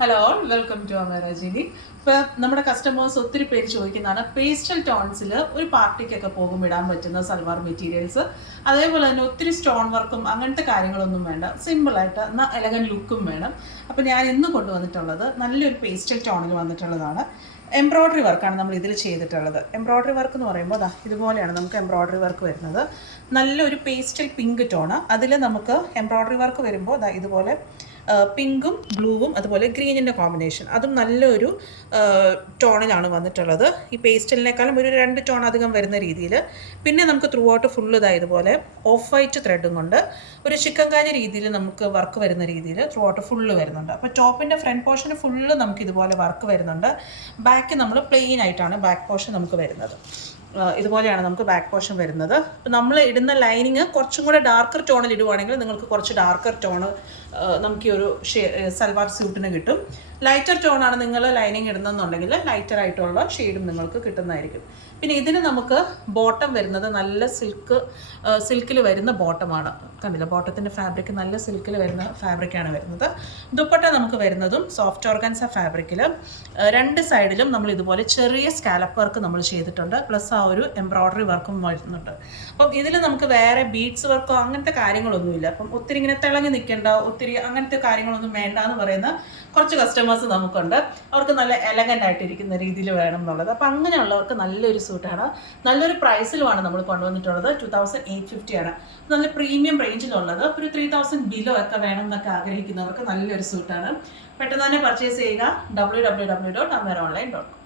Hello all welcome to അമേരാജിനി. ഇപ്പോൾ നമ്മുടെ കസ്റ്റമേഴ്സ് ഒത്തിരി പേര് ചോദിക്കുന്നതാണ് പേസ്റ്റൽ ടോൺസിൽ ഒരു പാർട്ടിക്കൊക്കെ പോകുമ്പോൾ ഇടാൻ പറ്റുന്ന സൽവാർ മെറ്റീരിയൽസ്. അതേപോലെ തന്നെ ഒത്തിരി സ്റ്റോൺ വർക്കും അങ്ങനത്തെ കാര്യങ്ങളൊന്നും വേണ്ട, സിമ്പിളായിട്ട് എന്നാൽ എലഗൻ ലുക്കും വേണം. അപ്പോൾ ഞാൻ ഇന്ന് കൊണ്ടുവന്നിട്ടുള്ളത് നല്ലൊരു പേസ്റ്റൽ ടോണിൽ വന്നിട്ടുള്ളതാണ്. എംബ്രോയ്ഡറി വർക്കാണ് നമ്മൾ ഇതിൽ ചെയ്തിട്ടുള്ളത്. എംബ്രോയ്ഡറി വർക്ക് എന്ന് പറയുമ്പോൾ ഇതുപോലെയാണ് നമുക്ക് എംബ്രോയ്ഡറി വർക്ക് വരുന്നത്. നല്ലൊരു പേസ്റ്റൽ പിങ്ക് ടോണ്, അതിൽ നമുക്ക് എംബ്രോയ്ഡറി വർക്ക് വരുമ്പോൾ ഇതുപോലെ പിങ്കും ബ്ലൂവും അതുപോലെ ഗ്രീനിൻ്റെ കോമ്പിനേഷൻ, അതും നല്ലൊരു ടോണിലാണ് വന്നിട്ടുള്ളത്. ഈ പേസ്റ്റലിനേക്കാളും ഒരു 2 ടോൺ അധികം വരുന്ന രീതിയിൽ. പിന്നെ നമുക്ക് ത്രൂ ഔട്ട് ഫുള്ള് ഇതുപോലെ ഓഫ് വൈറ്റ് ത്രെഡും കൊണ്ട് ഒരു ചിക്കൻ കാരി രീതിയിൽ നമുക്ക് വർക്ക് വരുന്ന രീതിയിൽ ത്രൂ ഔട്ട് ഫുള്ള് വരുന്നുണ്ട്. അപ്പോൾ ടോപ്പിൻ്റെ ഫ്രണ്ട് പോർഷന് ഫുള്ള് നമുക്ക് ഇതുപോലെ വർക്ക് വരുന്നുണ്ട്. ബാക്ക് നമ്മൾ പ്ലെയിൻ ആയിട്ടാണ് ബാക്ക് പോർഷൻ നമുക്ക് വരുന്നത്. ഇതുപോലെയാണ് നമുക്ക് ബാക്ക് പോർഷൻ വരുന്നത്. അപ്പോൾ നമ്മൾ ഇടുന്ന ലൈനിങ് കുറച്ചും കൂടെ ഡാർക്കർ ടോണിൽ ഇടുവാണെങ്കിൽ നിങ്ങൾക്ക് കുറച്ച് ഡാർക്കർ ടോണ് നമുക്ക് ഈ ഒരു സൽവാർ സ്യൂട്ടിന് കിട്ടും. ലൈറ്റർ ടോണാണ് നിങ്ങൾ ലൈനിങ് ഇടുന്നതെന്നുണ്ടെങ്കിൽ ലൈറ്റർ ആയിട്ടുള്ള ഷെയ്ഡും നിങ്ങൾക്ക് കിട്ടുന്നതായിരിക്കും. പിന്നെ ഇതിന് നമുക്ക് ബോട്ടം വരുന്നത് നല്ല സിൽക്കിൽ വരുന്ന ബോട്ടമാണ്. കണ്ടില്ല, ബോട്ടത്തിൻ്റെ ഫാബ്രിക് നല്ല സിൽക്കിൽ വരുന്ന ഫാബ്രിക്കാണ് വരുന്നത്. ദുപ്പട്ട നമുക്ക് വരുന്നതും സോഫ്റ്റ് ഓർഗൻസ ഫാബ്രിക്കിൽ 2 സൈഡിലും നമ്മൾ ഇതുപോലെ ചെറിയ സ്കാലപ്പ് വർക്ക് നമ്മൾ ചെയ്തിട്ടുണ്ട്. പ്ലസ് ആ ഒരു എംബ്രോയ്ഡറി വർക്കും വരുന്നുണ്ട്. അപ്പം ഇതിൽ നമുക്ക് വേറെ ബീഡ്സ് വർക്കോ അങ്ങനത്തെ കാര്യങ്ങളൊന്നുമില്ല. അപ്പം ഒത്തിരി ഇങ്ങനെ തിളങ്ങി നിൽക്കേണ്ട, ഒത്തിരി അങ്ങനത്തെ കാര്യങ്ങളൊന്നും വേണ്ട എന്ന് പറയുന്ന കുറച്ച് കസ്റ്റമേഴ്സ് നമുക്കുണ്ട്. അവർക്ക് നല്ല എലഗൻ്റ് ആയിട്ടിരിക്കുന്ന രീതിയിൽ വേണം എന്നുള്ളത്. അപ്പം അങ്ങനെയുള്ളവർക്ക് നല്ലൊരു സൂട്ടാണ്. നല്ലൊരു പ്രൈസിലുമാണ് നമ്മൾ കൊണ്ടുവന്നിട്ടുള്ളത്. 2850 ആണ്. നല്ല പ്രീമിയം റേഞ്ചിലുള്ളത്. ഒരു 3000 ബിലോ ഒക്കെ വേണം എന്നൊക്കെ ആഗ്രഹിക്കുന്നവർക്ക് നല്ലൊരു സൂട്ടാണ്. പെട്ടെന്ന് തന്നെ പർച്ചേസ് ചെയ്യുക. www.amaronline.com